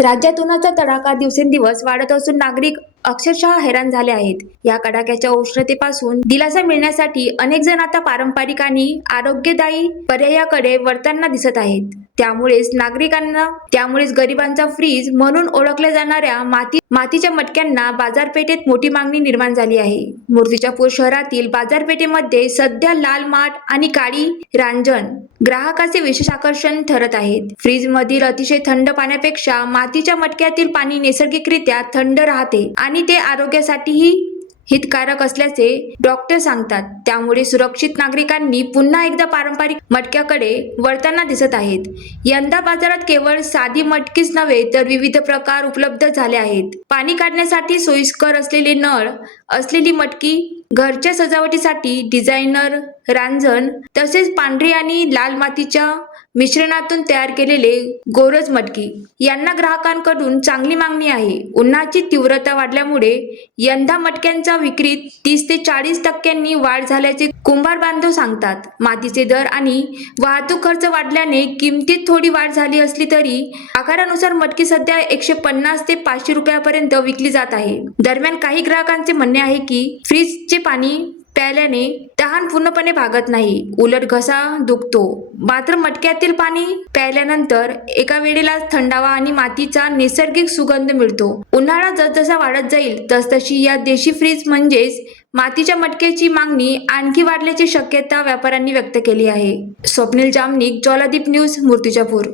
राज्यात उन्हाचा तडाखा दिवसेंदिवस वाढत असून नागरिक अक्षरशः हैराण झाले आहेत. या कडाक्याच्या उष्णतेपासून दिलासा मिळण्यासाठी अनेक जण आता पारंपरिक आणि आरोग्यदायी पर्यायाकडे वळताना दिसत आहेत. त्यामुळेच गरिबांचा फ्रीज म्हणून ओळखल्या जाणाऱ्या मातीच्या मटक्यांना बाजारपेठेत मोठी मागणी निर्माण झाली आहे. मूर्तिजापूर शहरातील बाजारपेठेमध्ये सध्या लाल माठ आणि काळी रांजण ग्राहकाचे विशेष आकर्षण ठरत आहेत. फ्रीज मधील अतिशय थंड पाण्यापेक्षा मातीच्या मटक्यातील पाणी नैसर्गिकरित्या थंड राहते आणि ते आरोग्यासाठीही हितकारक असल्याचे डॉक्टर सांगतात. त्यामुळे सुरक्षित नागरिकांनी पुन्हा एकदा पारंपरिक मटक्याकडे वळताना दिसत आहेत. यंदा बाजारात केवळ साधी मटकीच नव्हे तर विविध प्रकार उपलब्ध झाले आहेत. पाणी काढण्यासाठी सोयीस्कर असलेले नळ असलेली मटकी, घरच्या सजावटीसाठी डिझायनर रांजण, तसेच पांढरी आणि लाल मातीच्या मिश्रणातून तयार केलेले गोरज मटकी यांना ग्राहकांकडून चांगली मागणी आहे. उन्हाची तीव्रता वाढल्यामुळे यंदा मटक्यांच्या विक्रीत 30 ते 40% वाढ झाल्याचे कुंभार बांधव सांगतात. मातीचे दर आणि वाहतूक खर्च वाढल्याने किमतीत थोडी वाढ झाली असली तरी आकारानुसार मटकी सध्या 150 ते 500 रुपयापर्यंत विकली जात आहे. दरम्यान काही ग्राहकांचे म्हणणे आहे की फ्रीजचे पाणी प्यायल्याने तहान पूर्णपणे भागत नाही, उलट घसा दुखतो. मात्र मटक्यातील पाणी प्यायल्यानंतर एका वेळेला थंडावा आणि मातीचा नैसर्गिक सुगंध मिळतो. उन्हाळा जसजसा वाढत जाईल तसतशी या देशी फ्रीज म्हणजेच मातीच्या मटक्याची मागणी आणखी वाढण्याची शक्यता व्यापाऱ्यांनी व्यक्त केली आहे. स्वप्नील जामनिक, ज्वालादीप न्यूज, मूर्तिजापूर.